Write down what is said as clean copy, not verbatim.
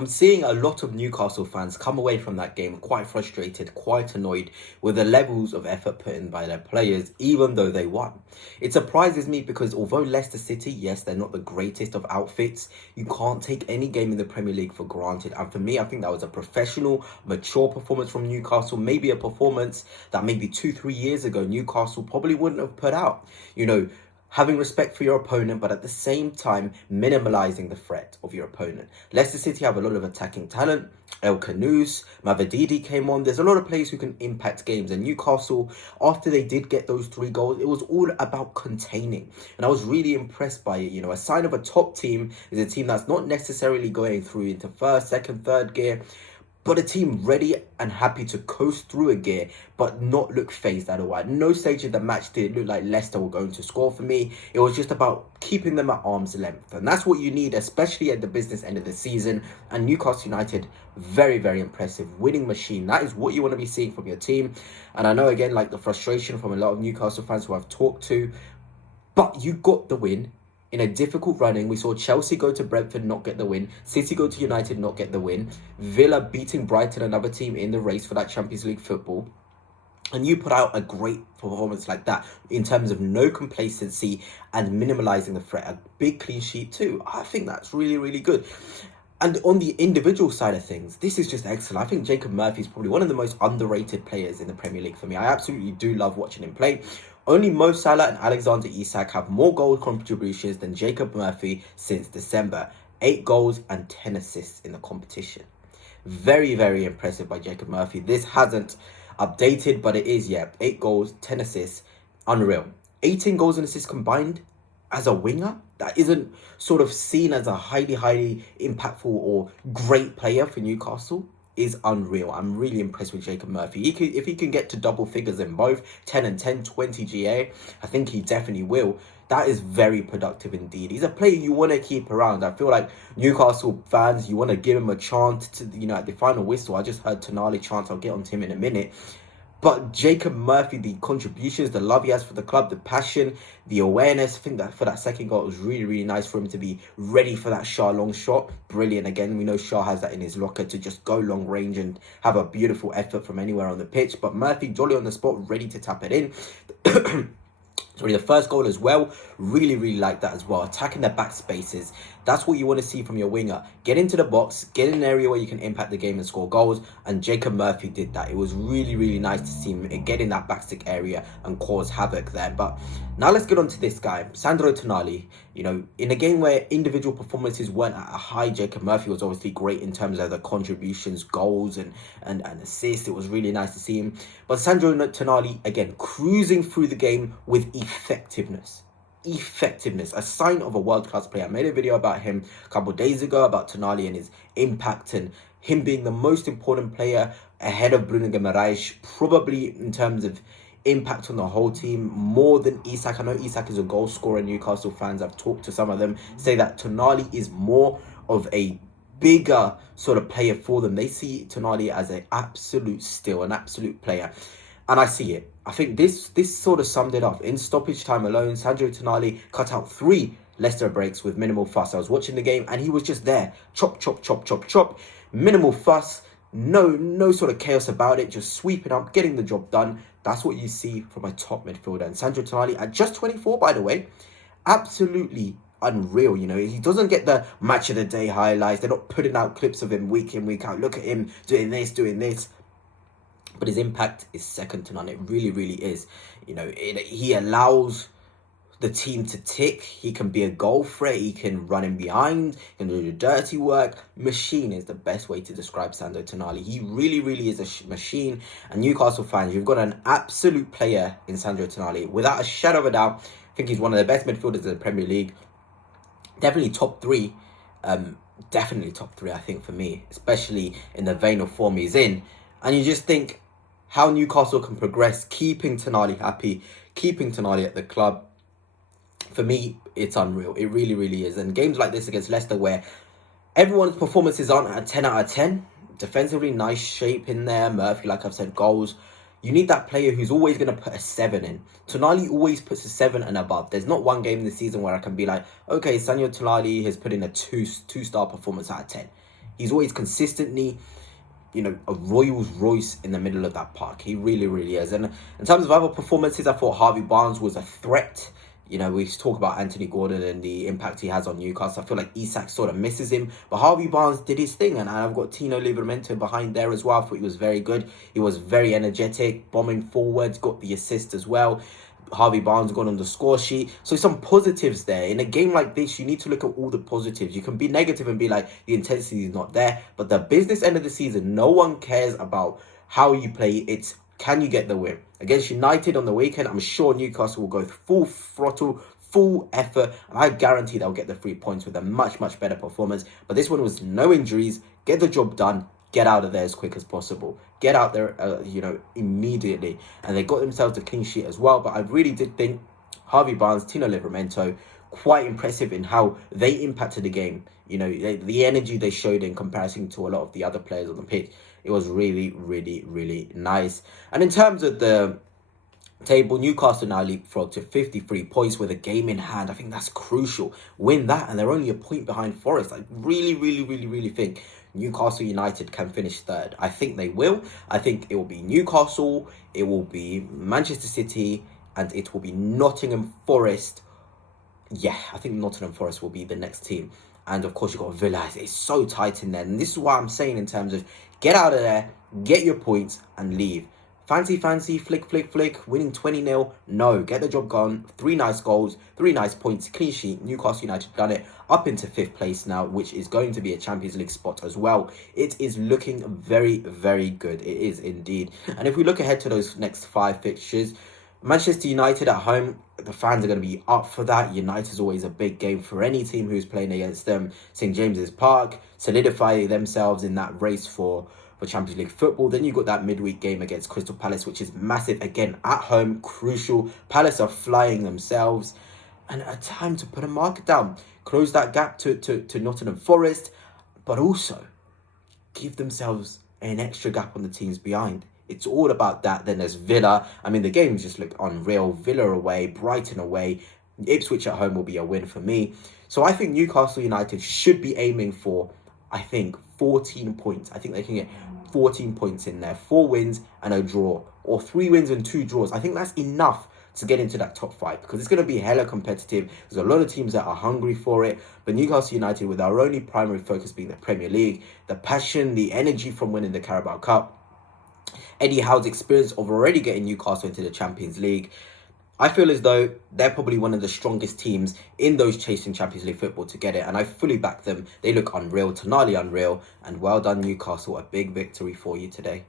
I'm seeing a lot of Newcastle fans come away from that game quite frustrated, quite annoyed with the levels of effort put in by their players, even though they won. It surprises me because although Leicester City, yes, they're not the greatest of outfits, you can't take any game in the Premier League for granted. And for me, I think that was a professional, mature performance from Newcastle, maybe a performance that maybe 2, 3 years ago, Newcastle probably wouldn't have put out. Having respect for your opponent, but at the same time, minimalising the threat of your opponent. Leicester City have a lot of attacking talent. El Kanous, Mavididi came on. There's a lot of players who can impact games. And Newcastle, after they did get those 3 goals, it was all about containing. And I was really impressed by it. A sign of a top team is a team that's not necessarily going through into first, second, third gear, but a team ready and happy to coast through a gear, but not look phased at all. At no stage of the match did it look like Leicester were going to score for me. It was just about keeping them at arm's length. And that's what you need, especially at the business end of the season. And Newcastle United, very, very impressive. Winning machine. That is what you want to be seeing from your team. And I know, again, like the frustration from a lot of Newcastle fans who I've talked to, but you got the win. In a difficult running, we saw Chelsea go to Brentford, not get the win. City go to United, not get the win. Villa beating Brighton, another team in the race for that Champions League football. And you put out a great performance like that in terms of no complacency and minimalising the threat. A big clean sheet too. I think that's really, really good. And on the individual side of things, this is just excellent. I think Jacob Murphy is probably one of the most underrated players in the Premier League for me. I absolutely do love watching him play. Only Mo Salah and Alexander Isak have more goal contributions than Jacob Murphy since December. 8 goals and 10 assists in the competition. Very, very impressive by Jacob Murphy. This hasn't updated, but it is, 8 goals, 10 assists. Unreal. 18 goals and assists combined as a winger. That isn't sort of seen as a highly, highly impactful or great player for Newcastle. Is unreal. I'm really impressed with Jacob Murphy. If he can get to double figures in both 10 and 10, 20 GA, I think he definitely will. That is very productive indeed. He's a player you want to keep around. I feel like Newcastle fans, you want to give him a chance to, at the final whistle. I just heard Tonali chant. I'll get on to him in a minute. But Jacob Murphy, the contributions, the love he has for the club, the passion, the awareness. I think that for that second goal, it was really, really nice for him to be ready for that Shah long shot. Brilliant. Again, we know Shah has that in his locker to just go long range and have a beautiful effort from anywhere on the pitch. But Murphy, jolly on the spot, ready to tap it in. Sorry, the first goal as well, really, really like that as well. Attacking the back spaces. That's what you want to see from your winger. Get into the box, get in an area where you can impact the game and score goals. And Jacob Murphy did that. It was really, really nice to see him get in that backstick area and cause havoc there. But now let's get on to this guy, Sandro Tonali. In a game where individual performances weren't at a high, Jacob Murphy was obviously great in terms of the contributions, goals and assists. It was really nice to see him. But Sandro Tonali, again, cruising through the game with effectiveness, a sign of a world-class player. I made a video about him a couple of days ago about Tonali and his impact and him being the most important player ahead of Bruno Guimaraes, probably in terms of impact on the whole team, more than Isak. I know Isak is a goal scorer. Newcastle fans, I've talked to some of them, say that Tonali is more of a bigger sort of player for them. They see Tonali as an absolute steal, an absolute player. And I see it. I think this sort of summed it up. In stoppage time alone, Sandro Tonali cut out 3 Leicester breaks with minimal fuss. I was watching the game and he was just there. Chop, chop, chop, chop, chop. Minimal fuss. No sort of chaos about it. Just sweeping up, getting the job done. That's what you see from a top midfielder. And Sandro Tonali, at just 24, by the way, absolutely unreal. He doesn't get the match of the day highlights. They're not putting out clips of him week in, week out. Look at him doing this. But his impact is second to none. It really, really is. He allows the team to tick. He can be a goal threat. He can run in behind. He can do the dirty work. Machine is the best way to describe Sandro Tonali. He really, really is a machine. And Newcastle fans, you've got an absolute player in Sandro Tonali. Without a shadow of a doubt, I think he's one of the best midfielders in the Premier League. Definitely top 3. Definitely top 3, I think, for me. Especially in the vein of form he's in. And you just think how Newcastle can progress, keeping Tonali happy, keeping Tonali at the club. For me, it's unreal. It really, really is. And games like this against Leicester where everyone's performances aren't at a 10 out of 10. Defensively, nice shape in there. Murphy, like I've said, goals. You need that player who's always going to put a 7 in. Tonali always puts a 7 and above. There's not one game in the season where I can be like, okay, Sandro Tonali has put in a 2-star performance out of 10. He's always consistently, a Rolls Royce in the middle of that park. He really, really is. And in terms of other performances, I thought Harvey Barnes was a threat. We talk about Anthony Gordon and the impact he has on Newcastle. I feel like Isak sort of misses him, but Harvey Barnes did his thing, and I've got Tino Livramento behind there as well. I thought he was very good. He was very energetic, bombing forwards, got the assist as well. Harvey Barnes got on the score sheet. So some positives there. In a game like this, you need to look at all the positives. You can be negative and be like, the intensity is not there. But the business end of the season, no one cares about how you play. It's, can you get the win? Against United on the weekend, I'm sure Newcastle will go full throttle, full effort, and I guarantee they'll get the 3 points with a much, much better performance. But this one was no injuries. Get the job done. Get out of there as quick as possible. Get out there, immediately. And they got themselves a clean sheet as well. But I really did think Harvey Barnes, Tino Livramento, quite impressive in how they impacted the game. The energy they showed in comparison to a lot of the other players on the pitch. It was really, really, really nice. And in terms of the table, Newcastle now leapfrog to 53 points with a game in hand. I think that's crucial. Win that, and they're only a point behind Forest. I really, really, really, really think Newcastle United can finish third. I think they will. I think it will be Newcastle, it will be Manchester City, and it will be Nottingham Forest. Yeah, I think Nottingham Forest will be the next team. And of course, you've got Villa. It's so tight in there. And this is what I'm saying in terms of get out of there, get your points, and leave. Fancy, flick, winning 20-0. No, get the job gone. 3 nice goals, 3 nice points, clean sheet. Newcastle United done it, up into 5th place now, which is going to be a Champions League spot as well. It is looking very, very good. It is indeed. And if we look ahead to those next 5 fixtures, Manchester United at home, the fans are going to be up for that. United is always a big game for any team who's playing against them. St James's Park, solidify themselves in that race for Champions League football. Then you've got that midweek game against Crystal Palace, which is massive. Again, at home, crucial. Palace are flying themselves. And a time to put a marker down. Close that gap to Nottingham Forest. But also, give themselves an extra gap on the teams behind. It's all about that. Then there's Villa. I mean, the games just look unreal. Villa away, Brighton away. Ipswich at home will be a win for me. So I think Newcastle United should be aiming for, 14 points. I think they can get 14 points in there. 4 wins and a draw. Or 3 wins and 2 draws. I think that's enough to get into that top 5. Because it's going to be hella competitive. There's a lot of teams that are hungry for it. But Newcastle United, with our only primary focus being the Premier League, the passion, the energy from winning the Carabao Cup, Eddie Howe's experience of already getting Newcastle into the Champions League, I feel as though they're probably one of the strongest teams in those chasing Champions League football to get it. And I fully back them. They look unreal. Tonali unreal. And well done, Newcastle. A big victory for you today.